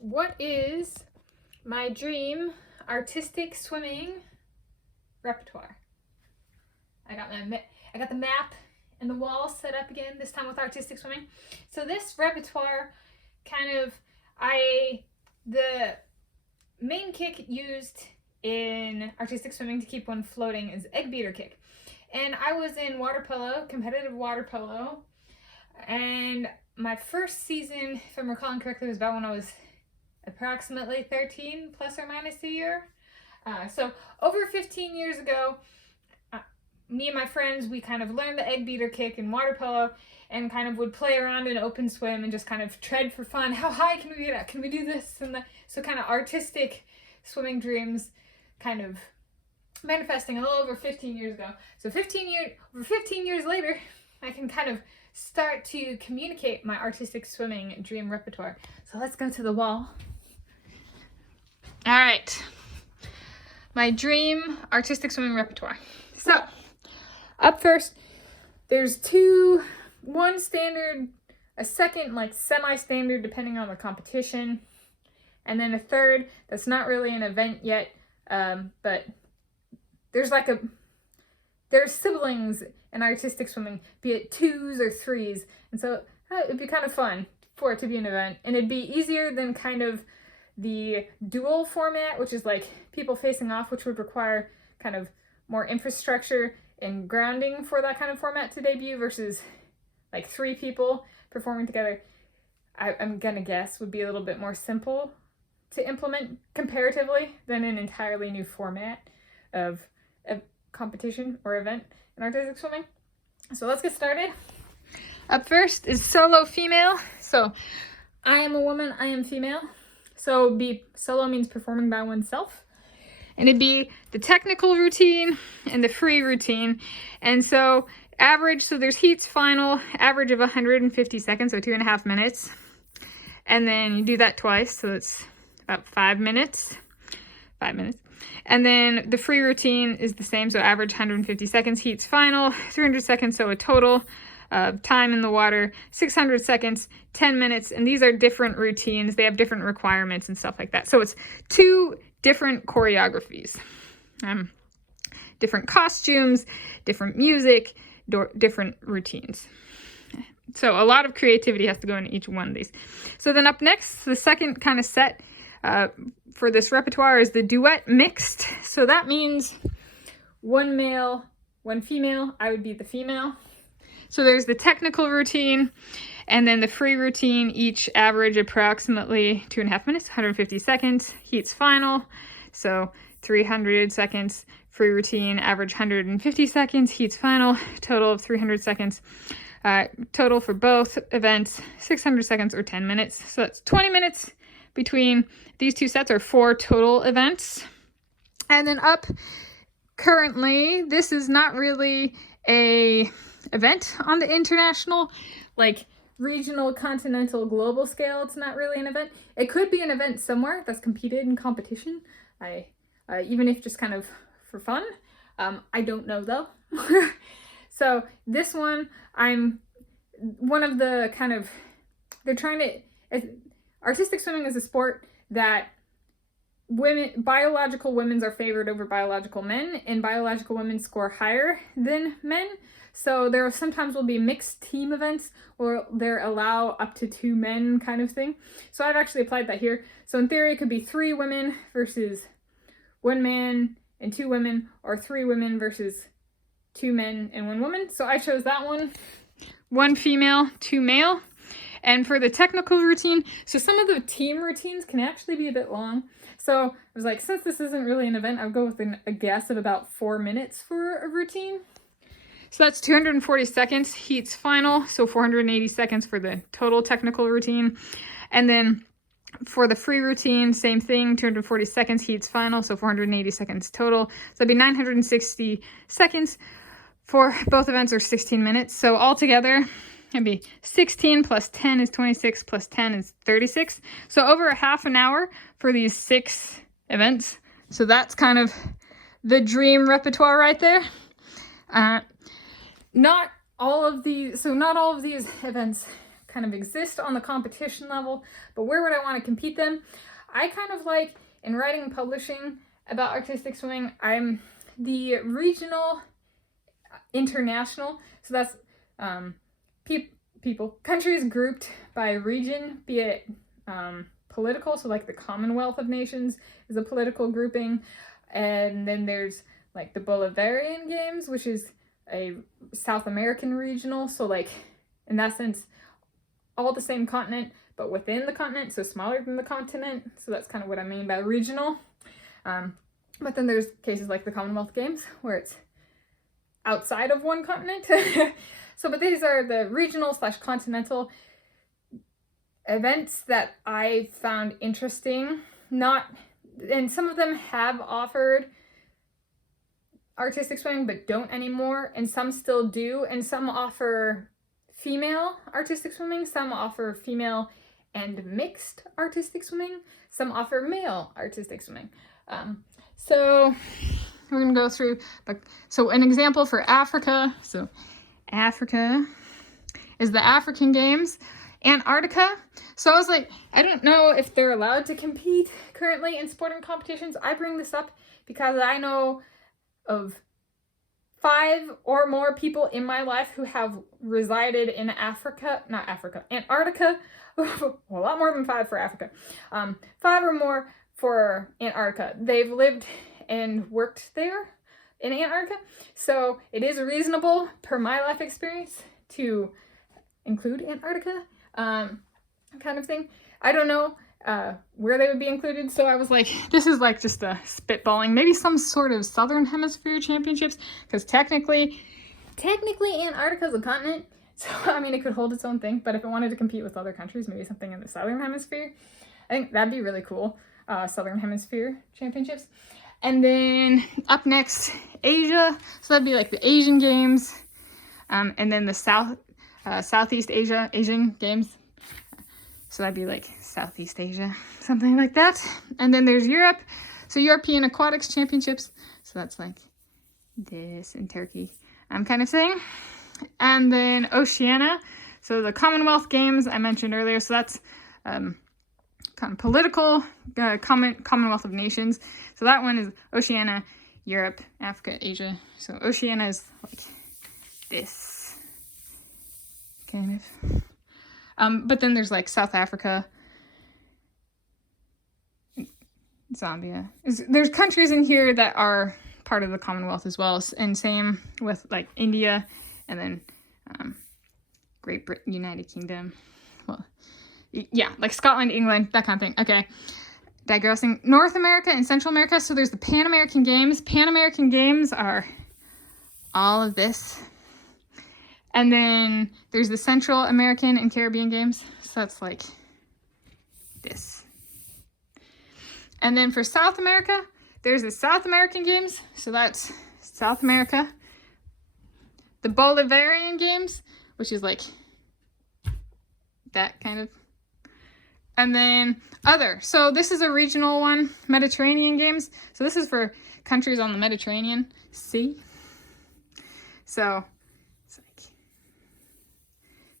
What is my dream artistic swimming repertoire? I got the map and the wall set up again, this time with artistic swimming. So this repertoire the main kick used in artistic swimming to keep one floating is egg beater kick. And I was in water polo, competitive water polo, and my first season, if I'm recalling correctly, was about when I was approximately 13, plus or minus a year. So over 15 years ago, me and my friends, we kind of learned the egg beater kick in water polo and kind of would play around in open swim and just kind of tread for fun. How high can we get up? Can we do this and that? So kind of artistic swimming dreams kind of manifesting a little over 15 years ago. So over 15 years later, I can kind of start to communicate my artistic swimming dream repertoire. So let's go to the wall. All right, my dream artistic swimming repertoire. So up first, there's one standard, a second like semi-standard depending on the competition, and then a third that's not really an event yet, but there's siblings in artistic swimming, be it 2s or 3s, and so it'd be kind of fun for it to be an event, and it'd be easier than kind of the dual format, which is like people facing off, which would require kind of more infrastructure and grounding for that kind of format to debut, versus like 3 people performing together. I'm gonna guess would be a little bit more simple to implement comparatively than an entirely new format of a competition or event in artistic swimming. So let's get started. Up first is solo female. So I am a woman, I am female. So solo means performing by oneself. And it'd be the technical routine and the free routine. And so average, so there's heats final, average of 150 seconds, so 2.5 minutes. And then you do that twice, so it's about 5 minutes. 5 minutes. And then the free routine is the same, so average 150 seconds, heats final, 300 seconds, so a total of time in the water, 600 seconds, 10 minutes, and these are different routines. They have different requirements and stuff like that. So it's 2 different choreographies, different costumes, different music, different routines. So a lot of creativity has to go into each one of these. So then up next, the second kind of set for this repertoire is the duet mixed. So that means 1 male, 1 female. I would be the female. So there's the technical routine and then the free routine, each average approximately 2.5 minutes, 150 seconds, heats final. So 300 seconds, free routine, average 150 seconds, heats final, total of 300 seconds. Total for both events, 600 seconds or 10 minutes. So that's 20 minutes between these 2 sets, or 4 total events. And then up currently, this is not really a event on the international, like regional, continental, global scale. It's not really an event. It could be an event somewhere that's competed in competition. Even if just kind of for fun. I don't know though. So this one, I'm one of the kind of, artistic swimming is a sport that biological women are favored over biological men, and biological women score higher than men. So there sometimes will be mixed team events where they allow up to 2 men kind of thing. So I've actually applied that here. So in theory, it could be 3 women versus 1 man and 2 women, or 3 women versus 2 men and 1 woman. So I chose that one. 1 female, 2 male. And for the technical routine, so some of the team routines can actually be a bit long. So I was like, since this isn't really an event, I'll go with a guess of about 4 minutes for a routine. So that's 240 seconds, heats final, so 480 seconds for the total technical routine. And then for the free routine, same thing, 240 seconds, heats final, so 480 seconds total. So that'd be 960 seconds for both events, or 16 minutes. So altogether, it'd be 16 plus 10 is 26, plus 10 is 36. So over a half an hour for these 6 events. So that's kind of the dream repertoire right there. Not all of these events kind of exist on the competition level, but where would I want to compete them? I kind of like, in writing and publishing about artistic swimming, I'm the regional, international, so that's countries grouped by region, be it political, so like the Commonwealth of Nations is a political grouping, and then there's like the Bolivarian Games, which is a South American regional, so like in that sense all the same continent but within the continent, so smaller than the continent, so that's kind of what I mean by regional. But then there's cases like the Commonwealth Games where it's outside of one continent. But these are the regional / continental events that I found interesting. And some of them have offered artistic swimming but don't anymore, and some still do, and some offer female artistic swimming, some offer female and mixed artistic swimming, some offer male artistic swimming. So we're gonna go through, so an example for Africa, so Africa is the African Games. Antarctica, so I was like, I don't know if they're allowed to compete currently in sporting competitions. I bring this up because I know of 5 or more people in my life who have resided in Antarctica, a lot more than 5 for Africa, 5 or more for Antarctica. They've lived and worked there in Antarctica, so it is reasonable per my life experience to include Antarctica, kind of thing. I don't know where they would be included, so I was like, this is like just a spitballing, maybe some sort of Southern Hemisphere championships, because technically Antarctica is a continent, so I mean it could hold its own thing, but if it wanted to compete with other countries, maybe something in the Southern Hemisphere, I think that'd be really cool. Southern Hemisphere championships. And then up next, Asia, so that'd be like the Asian Games, and then the Southeast Asian Games, so that'd be like Southeast Asia, something like that. And then there's Europe, so European Aquatics Championships, so that's like this in Turkey, kind of thing. And then Oceania, so the Commonwealth Games I mentioned earlier, so that's kind of political, Commonwealth of Nations, so that one is Oceania, Europe, Africa, Asia. So Oceania is like this kind of. But then there's like South Africa, Zambia. There's countries in here that are part of the Commonwealth as well, and same with like India, and then Great Britain, United Kingdom. Well, yeah, like Scotland, England, that kind of thing. Okay, digressing. North America and Central America. So there's the Pan American Games. Pan American Games are all of this. And then there's the Central American and Caribbean Games. So that's like this. And then for South America, there's the South American Games. So that's South America. The Bolivarian Games, which is like that kind of. And then other. So this is a regional one, Mediterranean Games. So this is for countries on the Mediterranean Sea. So it's like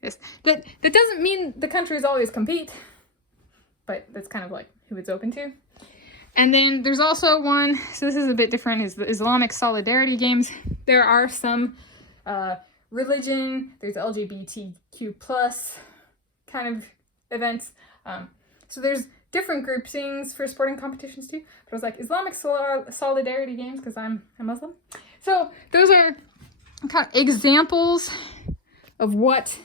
this. That doesn't mean the countries always compete, but that's kind of like who it's open to. And then there's also one, so this is a bit different, is the Islamic Solidarity Games. There are some religion, there's LGBTQ plus kind of events. So there's different groupings for sporting competitions too. But I was like, Islamic Solidarity Games, because I'm a Muslim. So those are kind of examples of what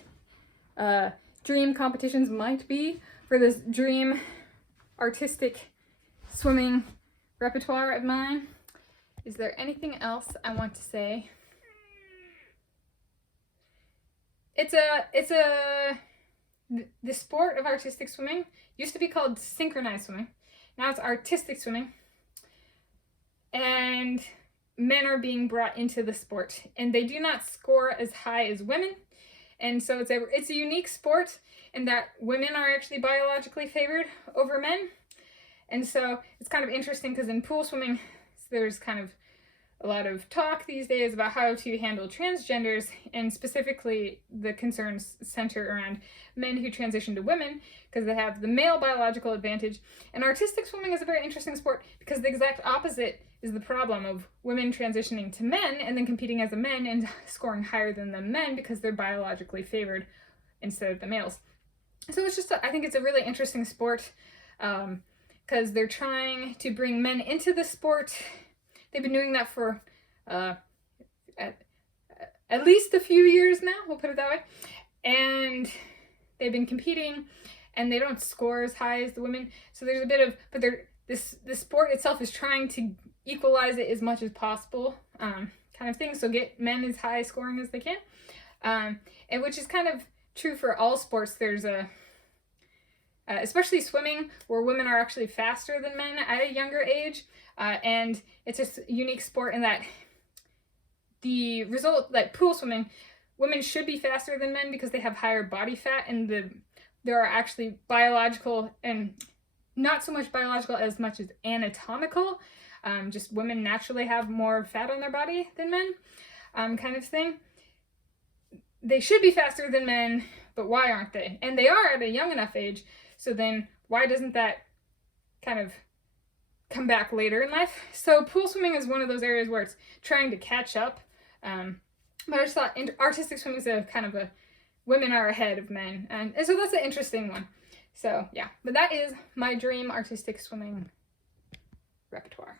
dream competitions might be for this dream artistic swimming repertoire of mine. Is there anything else I want to say? The sport of artistic swimming used to be called synchronized swimming. Now it's artistic swimming. And men are being brought into the sport, and they do not score as high as women. And so it's a unique sport in that women are actually biologically favored over men. And so it's kind of interesting because in pool swimming, there's kind of a lot of talk these days about how to handle transgenders, and specifically the concerns center around men who transition to women because they have the male biological advantage. And artistic swimming is a very interesting sport because the exact opposite is the problem of women transitioning to men and then competing as a men and scoring higher than the men because they're biologically favored instead of the males. So it's just, I think it's a really interesting sport because they're trying to bring men into the sport. They've been doing that for at least a few years now, we'll put it that way. And they've been competing, and they don't score as high as the women. So there's a bit of, but the sport itself is trying to equalize it as much as possible, kind of thing. So get men as high scoring as they can, and which is kind of true for all sports. There's especially swimming, where women are actually faster than men at a younger age. And it's a unique sport in that the result, like pool swimming, women should be faster than men because they have higher body fat, and there are actually biological, and not so much biological as much as anatomical, just women naturally have more fat on their body than men, kind of thing. They should be faster than men, but why aren't they? And they are at a young enough age, so then why doesn't that kind of come back later in life? So pool swimming is one of those areas where it's trying to catch up. But I just thought artistic swimming is a kind of a women are ahead of men. And so that's an interesting one. So yeah, but that is my dream artistic swimming repertoire.